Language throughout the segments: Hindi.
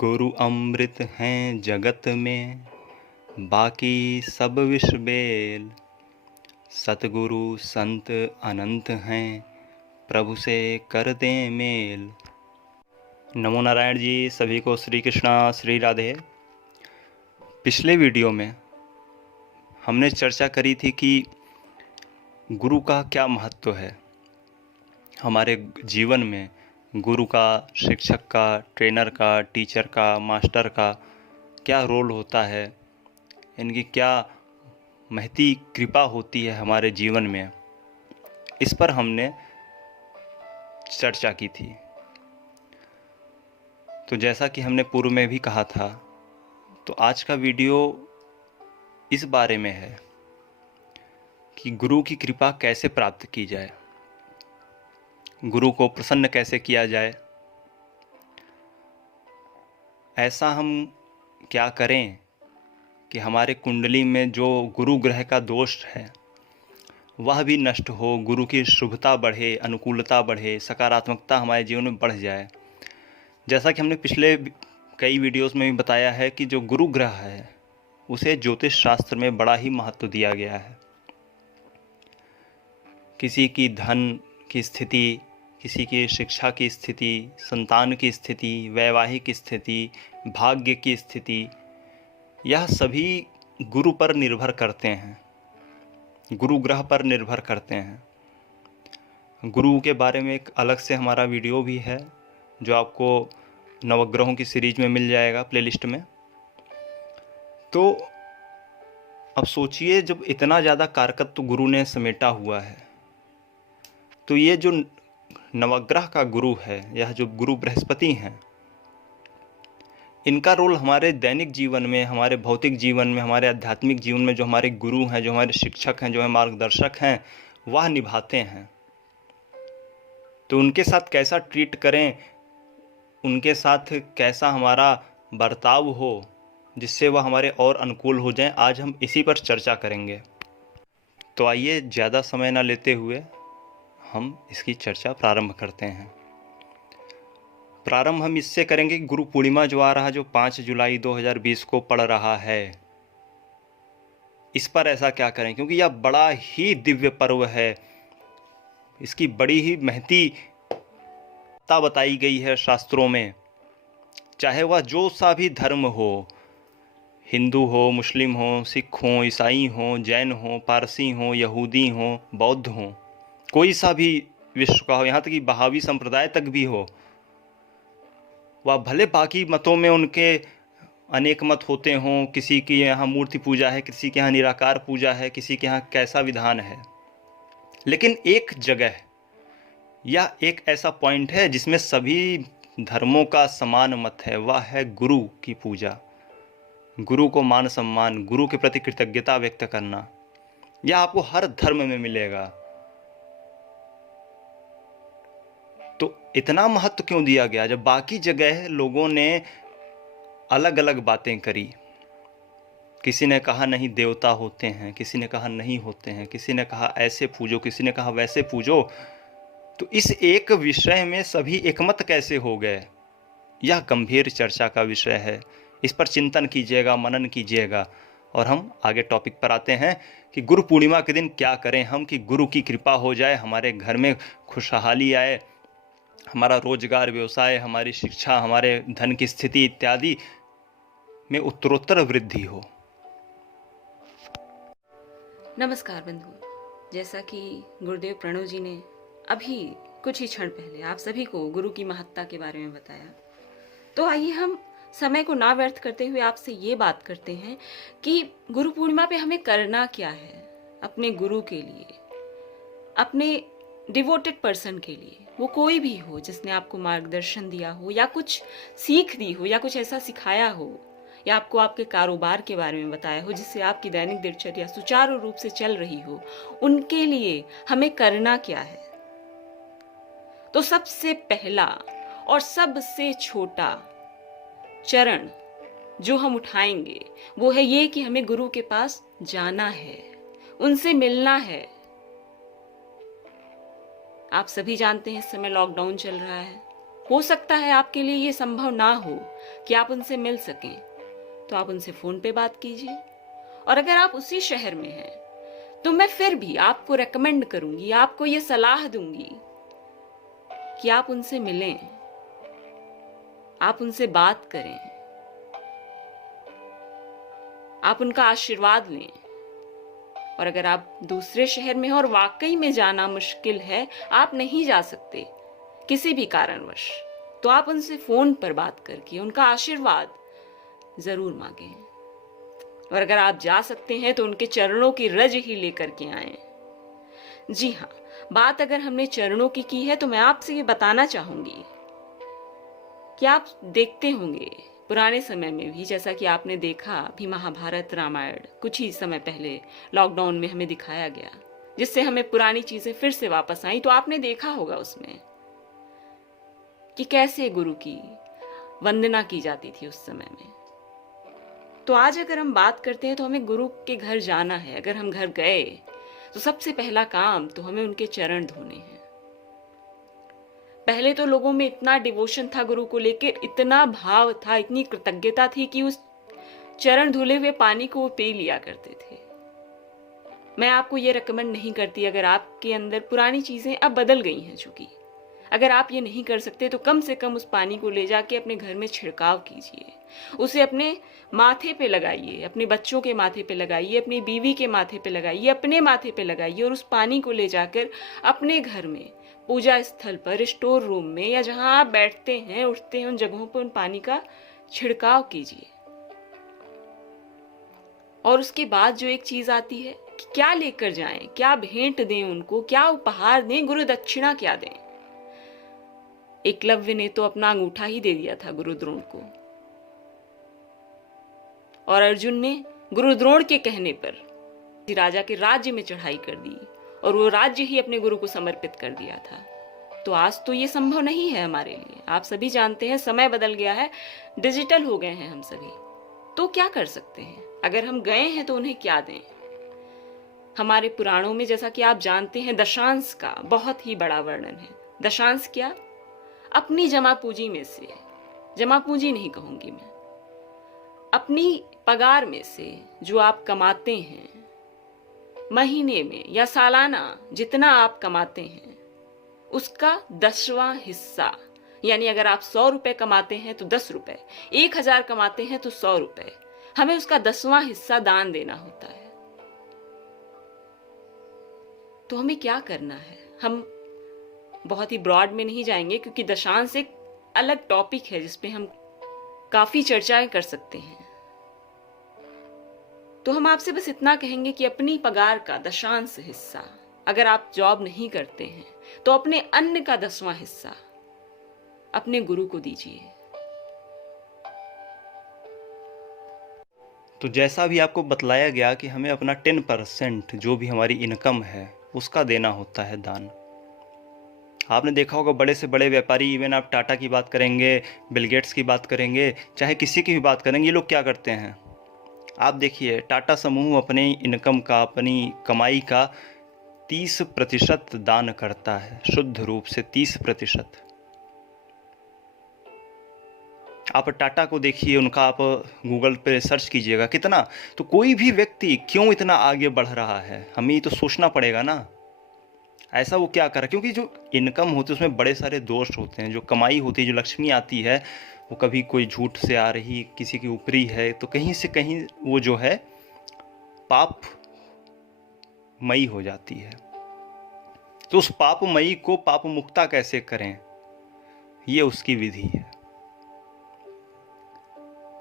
गुरु अमृत हैं जगत में, बाकी सब विष बेल। सतगुरु संत अनंत हैं, प्रभु से कर दें मेल। नमो नारायण जी, सभी को श्री कृष्णा श्री राधे। पिछले वीडियो में हमने चर्चा करी थी कि गुरु का क्या महत्व है हमारे जीवन में। गुरु का, शिक्षक का, ट्रेनर का, टीचर का, मास्टर का क्या रोल होता है, इनकी क्या महती कृपा होती है हमारे जीवन में, इस पर हमने चर्चा की थी। तो जैसा कि हमने पूर्व में भी कहा था, तो आज का वीडियो इस बारे में है कि गुरु की कृपा कैसे प्राप्त की जाए, गुरु को प्रसन्न कैसे किया जाए। ऐसा हम क्या करें कि हमारे कुंडली में जो गुरु ग्रह का दोष है वह भी नष्ट हो, गुरु की शुभता बढ़े, अनुकूलता बढ़े, सकारात्मकता हमारे जीवन में बढ़ जाए। जैसा कि हमने पिछले कई वीडियोस में भी बताया है कि जो गुरु ग्रह है उसे ज्योतिष शास्त्र में बड़ा ही महत्व दिया गया है। किसी की धन की स्थिति, किसी की शिक्षा की स्थिति, संतान की स्थिति, वैवाहिक स्थिति, भाग्य की स्थिति, यह सभी गुरु पर निर्भर करते हैं, गुरु ग्रह पर निर्भर करते हैं। गुरु के बारे में एक अलग से हमारा वीडियो भी है जो आपको नवग्रहों की सीरीज में मिल जाएगा प्लेलिस्ट में। तो अब सोचिए, जब इतना ज़्यादा कारकत्व गुरु ने समेटा हुआ है, तो ये जो नवग्रह का गुरु है, यह जो गुरु बृहस्पति हैं, इनका रोल हमारे दैनिक जीवन में, हमारे भौतिक जीवन में, हमारे आध्यात्मिक जीवन में जो हमारे गुरु हैं, जो हमारे शिक्षक हैं, जो हमारे मार्गदर्शक हैं, वह निभाते हैं। तो उनके साथ कैसा ट्रीट करें, उनके साथ कैसा हमारा बर्ताव हो जिससे वह हमारे और अनुकूल हो जाएं, आज हम इसी पर चर्चा करेंगे। तो आइए ज़्यादा समय ना लेते हुए हम इसकी चर्चा प्रारंभ करते हैं। प्रारंभ हम इससे करेंगे कि गुरु पूर्णिमा जो आ रहा, जो 5 जुलाई 2020 को पड़ रहा है, इस पर ऐसा क्या करें, क्योंकि यह बड़ा ही दिव्य पर्व है। इसकी बड़ी ही महत्ता बताई गई है शास्त्रों में। चाहे वह जो सा भी धर्म हो, हिंदू हो, मुस्लिम हो, सिख हो, ईसाई हो, जैन हो, पारसी हो, यहूदी हो, बौद्ध हो, कोई सा भी विश्व का हो, यहाँ तक कि बहावी संप्रदाय तक भी हो, वह भले बाकी मतों में उनके अनेक मत होते हों, किसी की यहाँ मूर्ति पूजा है, किसी के यहाँ निराकार पूजा है, किसी के यहाँ कैसा विधान है, लेकिन एक जगह या एक ऐसा पॉइंट है जिसमें सभी धर्मों का समान मत है, वह है गुरु की पूजा, गुरु को मान सम्मान, गुरु के प्रति कृतज्ञता व्यक्त करना। यह आपको हर धर्म में मिलेगा। तो इतना महत्व क्यों दिया गया जब बाकी जगह लोगों ने अलग अलग बातें करी। किसी ने कहा नहीं देवता होते हैं, किसी ने कहा नहीं होते हैं, किसी ने कहा ऐसे पूजो, किसी ने कहा वैसे पूजो। तो इस एक विषय में सभी एकमत कैसे हो गए, यह गंभीर चर्चा का विषय है। इस पर चिंतन कीजिएगा, मनन कीजिएगा। और हम आगे टॉपिक पर आते हैं कि गुरु पूर्णिमा के दिन क्या करें हम कि गुरु की कृपा हो जाए, हमारे घर में खुशहाली आए, हमारा रोजगार, व्यवसाय, हमारी शिक्षा, हमारे धन की स्थिति इत्यादि में उत्तरोत्तर वृद्धि हो। नमस्कार बंधु, जैसा कि गुरुदेव प्रणव जी ने अभी कुछ ही क्षण पहले आप सभी को गुरु की महत्ता के बारे में बताया, तो आइए हम समय को ना व्यर्थ करते हुए आपसे ये बात करते हैं कि गुरु पूर्णिमा पे हमें करना क्या है अपने गुरु के लिए, अपने डिवोटेड पर्सन के लिए। वो कोई भी हो जिसने आपको मार्गदर्शन दिया हो, या कुछ सीख दी हो, या कुछ ऐसा सिखाया हो, या आपको आपके कारोबार के बारे में बताया हो जिससे आपकी दैनिक दिनचर्या सुचारू रूप से चल रही हो, उनके लिए हमें करना क्या है। तो सबसे पहला और सबसे छोटा चरण जो हम उठाएंगे वो है ये कि हमें गुरु के पास जाना है, उनसे मिलना है। आप सभी जानते हैं इस समय लॉकडाउन चल रहा है, हो सकता है आपके लिए ये संभव ना हो कि आप उनसे मिल सकें, तो आप उनसे फोन पे बात कीजिए। और अगर आप उसी शहर में हैं तो मैं फिर भी आपको रेकमेंड करूंगी, आपको ये सलाह दूंगी कि आप उनसे मिलें, आप उनसे बात करें, आप उनका आशीर्वाद लें। और अगर आप दूसरे शहर में हो और वाकई में जाना मुश्किल है, आप नहीं जा सकते किसी भी कारणवश, तो आप उनसे फोन पर बात करके उनका आशीर्वाद जरूर मांगें। और अगर आप जा सकते हैं तो उनके चरणों की रज ही लेकर के आए। जी हाँ, बात अगर हमने चरणों की है तो मैं आपसे ये बताना चाहूंगी कि आप देखते होंगे पुराने समय में भी, जैसा कि आपने देखा भी महाभारत रामायण कुछ ही समय पहले लॉकडाउन में हमें दिखाया गया, जिससे हमें पुरानी चीजें फिर से वापस आई। तो आपने देखा होगा उसमें कि कैसे गुरु की वंदना की जाती थी उस समय में। तो आज अगर हम बात करते हैं तो हमें गुरु के घर जाना है। अगर हम घर गए तो सबसे पहला काम तो हमें उनके चरण धोने हैं। पहले तो लोगों में इतना डिवोशन था गुरु को लेकर, इतना भाव था, इतनी कृतज्ञता थी कि उस चरण धुले हुए पानी को वो पी लिया करते थे। मैं आपको ये रिकमेंड नहीं करती, अगर आपके अंदर पुरानी चीजें अब बदल गई हैं चूंकि, अगर आप ये नहीं कर सकते तो कम से कम उस पानी को ले जाके अपने घर में छिड़काव कीजिए, उसे अपने माथे पे लगाइए, अपने बच्चों के माथे पे लगाइए, अपनी बीवी के माथे पे लगाइए, अपने माथे पे लगाइए। और उस पानी को ले जाकर अपने घर में पूजा स्थल पर, स्टोर रूम में, या जहां आप बैठते हैं उठते हैं उन जगहों पर उन पानी का छिड़काव कीजिए। और उसके बाद जो एक चीज आती है कि क्या लेकर जाएं, क्या भेंट दें उनको, क्या उपहार दें, गुरु दक्षिणा क्या दें। एकलव्य ने तो अपना अंगूठा ही दे दिया था गुरु द्रोण को, और अर्जुन ने गुरु द्रोण के कहने पर राजा के राज्य में चढ़ाई कर दी और वो राज्य ही अपने गुरु को समर्पित कर दिया था। तो आज तो ये संभव नहीं है हमारे लिए। आप सभी जानते हैं समय बदल गया है, डिजिटल हो गए हैं हम सभी। तो क्या कर सकते हैं? अगर हम गए हैं तो उन्हें क्या दें? हमारे पुराणों में, जैसा कि आप जानते हैं, दशांश का बहुत ही बड़ा वर्णन है। दशांश क्या? अपनी जमा पूंजी में से, जमा पूंजी नहीं कहूंगी मैं, अपनी पगार में से जो आप कमाते हैं, महीने में या सालाना जितना आप कमाते हैं, उसका 10वां हिस्सा, यानी अगर आप 100 रुपए कमाते हैं तो 10 रुपए, 1000 कमाते हैं तो 100 रुपए, हमें उसका 10वां हिस्सा दान देना होता है। तो हमें क्या करना है? हम बहुत ही ब्रॉड में नहीं जाएंगे क्योंकि दशांश एक अलग टॉपिक है जिसपे हम काफी चर्चाएं कर सकते हैं। तो हम आपसे बस इतना कहेंगे कि अपनी पगार का दशांश हिस्सा, अगर आप जॉब नहीं करते हैं तो अपने अन्न का 10वां हिस्सा अपने गुरु को दीजिए। तो जैसा भी आपको बतलाया गया कि हमें अपना 10% जो भी हमारी इनकम है उसका देना होता है दान। आपने देखा होगा बड़े से बड़े व्यापारी, इवन आप टाटा की बात करेंगे, बिल गेट्स की बात करेंगे, चाहे किसी की भी बात करेंगे, ये लोग क्या करते हैं? आप देखिए, टाटा समूह अपने इनकम का, अपनी कमाई का 30% दान करता है, शुद्ध रूप से 30%। आप टाटा को देखिए, उनका आप गूगल पे सर्च कीजिएगा कितना, तो कोई भी व्यक्ति क्यों इतना आगे बढ़ रहा है, हमें तो सोचना पड़ेगा ना, ऐसा वो क्या कर रहा है। क्योंकि जो इनकम होती है उसमें बड़े सारे दोष होते हैं। जो कमाई होती है, जो लक्ष्मी आती है, वो कभी कोई झूठ से आ रही, किसी की ऊपरी है, तो कहीं से कहीं वो जो है पाप मई हो जाती है। तो उस पापमयी को पाप मुक्ता कैसे करें, ये उसकी विधि है।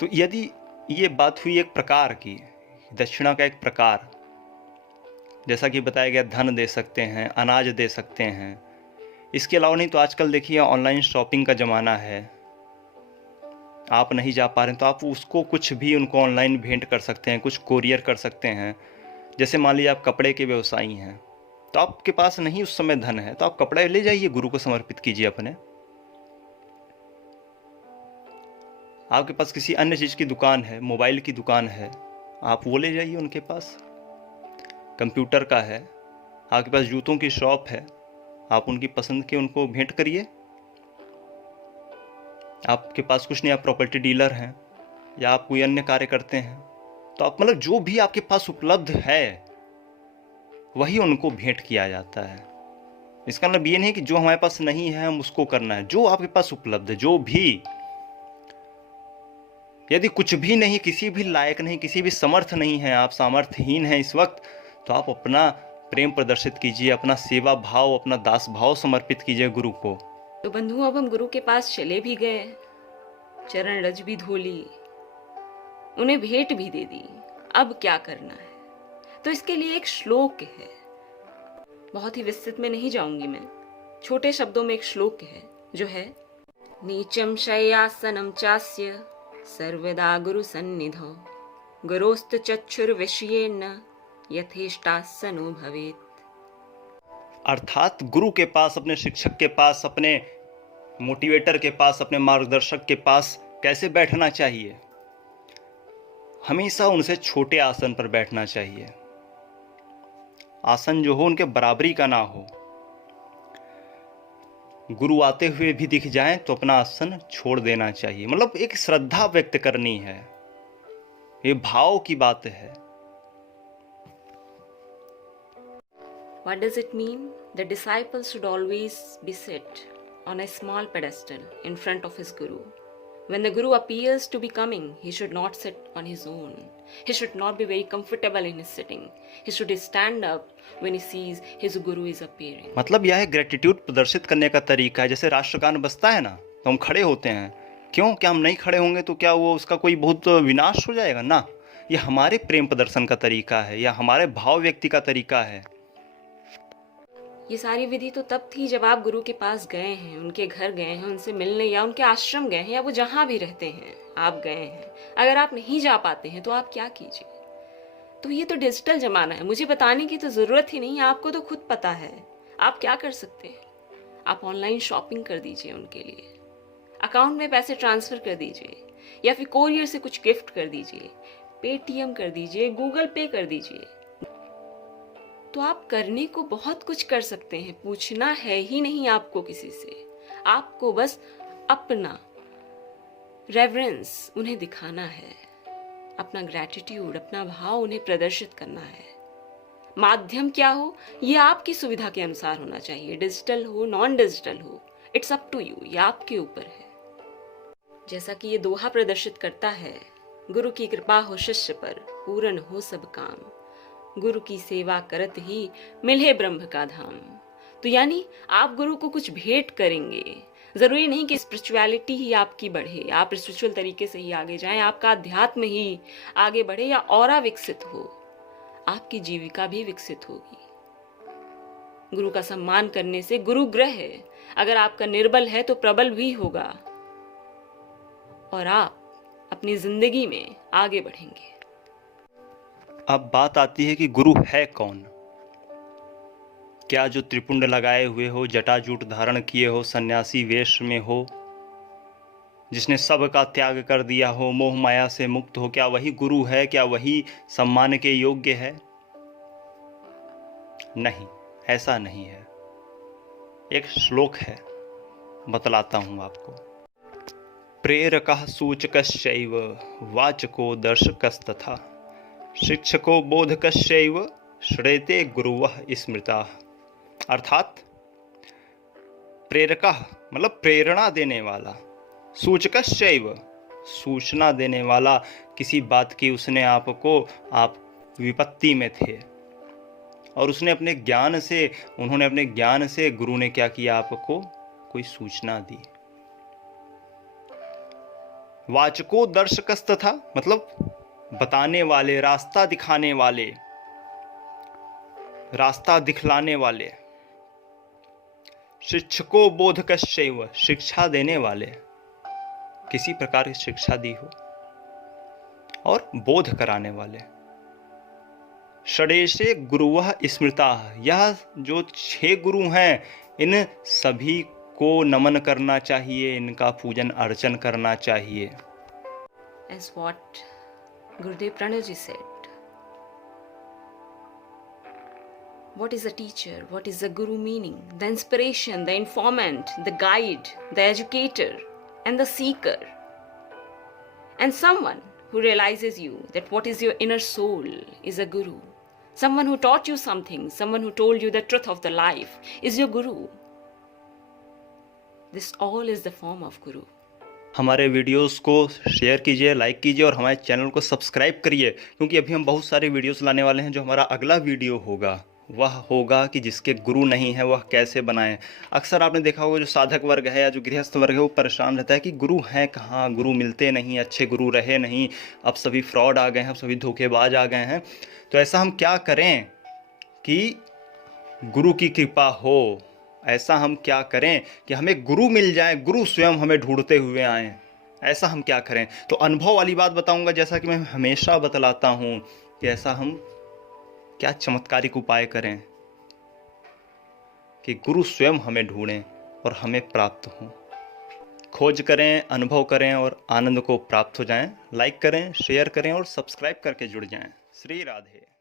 तो यदि ये बात हुई एक प्रकार की, दक्षिणा का एक प्रकार, जैसा कि बताया गया, धन दे सकते हैं, अनाज दे सकते हैं। इसके अलावा नहीं तो आजकल देखिए ऑनलाइन शॉपिंग का ज़माना है, आप नहीं जा पा रहे हैं तो आप उसको कुछ भी उनको ऑनलाइन भेंट कर सकते हैं, कुछ कोरियर कर सकते हैं। जैसे मान लीजिए आप कपड़े के व्यवसायी हैं, तो आपके पास नहीं उस समय धन है, तो आप कपड़े ले जाइए, गुरु को समर्पित कीजिए अपने। आपके पास किसी अन्य चीज़ की दुकान है, मोबाइल की दुकान है, आप वो ले जाइए उनके पास। कंप्यूटर का है, आपके पास जूतों की शॉप है, आप उनकी पसंद के उनको भेंट करिए। आपके पास कुछ नहीं, आप प्रॉपर्टी डीलर हैं या आप कोई अन्य कार्य करते हैं, तो आप मतलब जो भी आपके पास उपलब्ध है वही उनको भेंट किया जाता है। इसका मतलब ये नहीं कि जो हमारे पास नहीं है हम उसको करना है, जो आपके पास उपलब्ध है, जो भी, यदि कुछ भी नहीं, किसी भी लायक नहीं, किसी भी समर्थ नहीं है, आप सामर्थ्यहीन हैं इस वक्त, तो आप अपना प्रेम प्रदर्शित कीजिए, अपना सेवा भाव, अपना दास भाव समर्पित कीजिए गुरु को। तो बंधुओं, अब हम गुरु के पास चले भी गए, चरण रज भी धो ली, उन्हें भेंट भी दे दी, अब क्या करना है? तो इसके लिए एक श्लोक है, बहुत ही विस्तृत में नहीं जाऊंगी मैं, छोटे शब्दों में एक श्लोक है जो है, नीचम शय्यासनम चास्य सर्वदा गुरु सन्निधौ गुरोस्त चक्षुर्विषयेन यथेष्टासनो भवेत्। अर्थात गुरु के पास, अपने शिक्षक के पास, अपने मोटिवेटर के पास, अपने मार्गदर्शक के पास कैसे बैठना चाहिए? हमेशा उनसे छोटे आसन पर बैठना चाहिए। आसन जो हो उनके बराबरी का ना हो। गुरु आते हुए भी दिख जाएं तो अपना आसन छोड़ देना चाहिए। मतलब एक श्रद्धा व्यक्त करनी है, ये भाव की बात है। What does it mean? The disciple should always be set on a small pedestal in front of his guru. When the guru appears to be coming, he should not sit on his own. He should not be very comfortable in his sitting. He should stand up when he sees his guru is appearing. मतलब यह ग्रेटिट्यूड प्रदर्शित करने का तरीका है। जैसे राष्ट्रगान बजता है ना, तो हम खड़े होते हैं। क्यों? क्या हम नहीं खड़े होंगे तो क्या वो उसका कोई बहुत विनाश हो जाएगा ना? ये हमारे प्रेम प्रदर्शन का तरीका है या हमारे भाव व्यक्ति का तरीका है। ये सारी विधि तो तब थी जब आप गुरु के पास गए हैं, उनके घर गए हैं, उनसे मिलने या उनके आश्रम गए हैं, या वो जहां भी रहते हैं आप गए हैं। अगर आप नहीं जा पाते हैं तो आप क्या कीजिए? तो ये तो डिजिटल जमाना है, मुझे बताने की तो जरूरत ही नहीं, आपको तो खुद पता है। आप क्या कर सकते हैं? आप ऑनलाइन शॉपिंग कर दीजिए उनके लिए, अकाउंट में पैसे ट्रांसफर कर दीजिए, या फिर कोरियर से कुछ गिफ्ट कर दीजिए, पेटीएम कर दीजिए, गूगल पे कर दीजिए। तो आप करने को बहुत कुछ कर सकते हैं, पूछना है ही नहीं आपको किसी से। आपको बस अपना रेवरेंस उन्हें दिखाना है, अपना ग्रैटिट्यूड, अपना भाव उन्हें प्रदर्शित करना है। माध्यम क्या हो, ये आपकी सुविधा के अनुसार होना चाहिए, डिजिटल हो, नॉन डिजिटल हो, इट्स अप टू यू, ये आपके ऊपर है। जैसा कि ये दोहा प्रदर्शित करता है, गुरु की कृपा हो शिष्य पर, पूर्ण हो सब काम, गुरु की सेवा करत ही मिले ब्रह्म का धाम। तो यानी आप गुरु को कुछ भेंट करेंगे, जरूरी नहीं कि स्पिरिचुअलिटी ही आपकी बढ़े, आप स्पिरिचुअल तरीके से ही आगे जाएं, आपका अध्यात्म ही आगे बढ़े या ऑरा विकसित हो, आपकी जीविका भी विकसित होगी। गुरु का सम्मान करने से गुरु ग्रह अगर आपका निर्बल है तो प्रबल भी होगा और आप अपनी जिंदगी में आगे बढ़ेंगे। अब बात आती है कि गुरु है कौन? क्या जो त्रिपुंड लगाए हुए हो, जटाजूट धारण किए हो, सन्यासी वेश में हो, जिसने सब का त्याग कर दिया हो, मोह माया से मुक्त हो, क्या वही गुरु है? क्या वही सम्मान के योग्य है? नहीं, ऐसा नहीं है। एक श्लोक है, बतलाता हूं आपको। प्रेरकः सूचकश्चैव वाचको दर्शकस्तथा शिक्षको बोधकश्चैव श्रेते गुरुवः स्मृताः। अर्थात प्रेरकः मतलब प्रेरणा देने वाला, सूचकश्चैव सूचना देने वाला, किसी बात की उसने आपको, आप विपत्ति में थे और उसने अपने ज्ञान से, उन्होंने अपने ज्ञान से, गुरु ने क्या किया, आपको कोई सूचना दी। वाचको दर्शकस्तथा मतलब बताने वाले, रास्ता दिखाने वाले, रास्ता दिखलाने वाले। शिक्षको बोधकश्चैव शिक्षा देने वाले, किसी प्रकार की शिक्षा दी हो और बोध कराने वाले। षडेशे गुरुवः स्मृताः, यह जो 6 गुरु हैं इन सभी को नमन करना चाहिए, इनका पूजन अर्चन करना चाहिए। As what Gurudev Pranav said, what is a teacher? What is the guru meaning? The inspiration, the informant, the guide, the educator. and the seeker, and someone who realizes you that what is your inner soul is a guru. Someone who taught you something, someone who told you the truth of the life is your guru. This all is the form of guru. हमारे वीडियोस को शेयर कीजिए, लाइक कीजिए और हमारे चैनल को सब्सक्राइब करिए, क्योंकि अभी हम बहुत सारे वीडियोस लाने वाले हैं। जो हमारा अगला वीडियो होगा वह होगा कि जिसके गुरु नहीं है वह कैसे बनाएं। अक्सर आपने देखा होगा जो साधक वर्ग है या जो गृहस्थ वर्ग है वो परेशान रहता है कि गुरु हैं कहाँ, गुरु मिलते नहीं, अच्छे गुरु रहे नहीं, अब सभी फ्रॉड आ गए हैं, अब सभी धोखेबाज आ गए हैं। तो ऐसा हम क्या करें कि गुरु की कृपा हो? ऐसा हम क्या करें कि हमें गुरु मिल जाए, गुरु स्वयं हमें ढूंढते हुए आएँ? ऐसा हम क्या करें? तो अनुभव वाली बात बताऊंगा, जैसा कि मैं हमेशा बतलाता हूँ कि ऐसा हम क्या चमत्कारिक उपाय करें कि गुरु स्वयं हमें ढूंढें और हमें प्राप्त हों। खोज करें, अनुभव करें और आनंद को प्राप्त हो जाएं। लाइक करें, शेयर करें और सब्सक्राइब करके जुड़ जाएं। श्री राधे।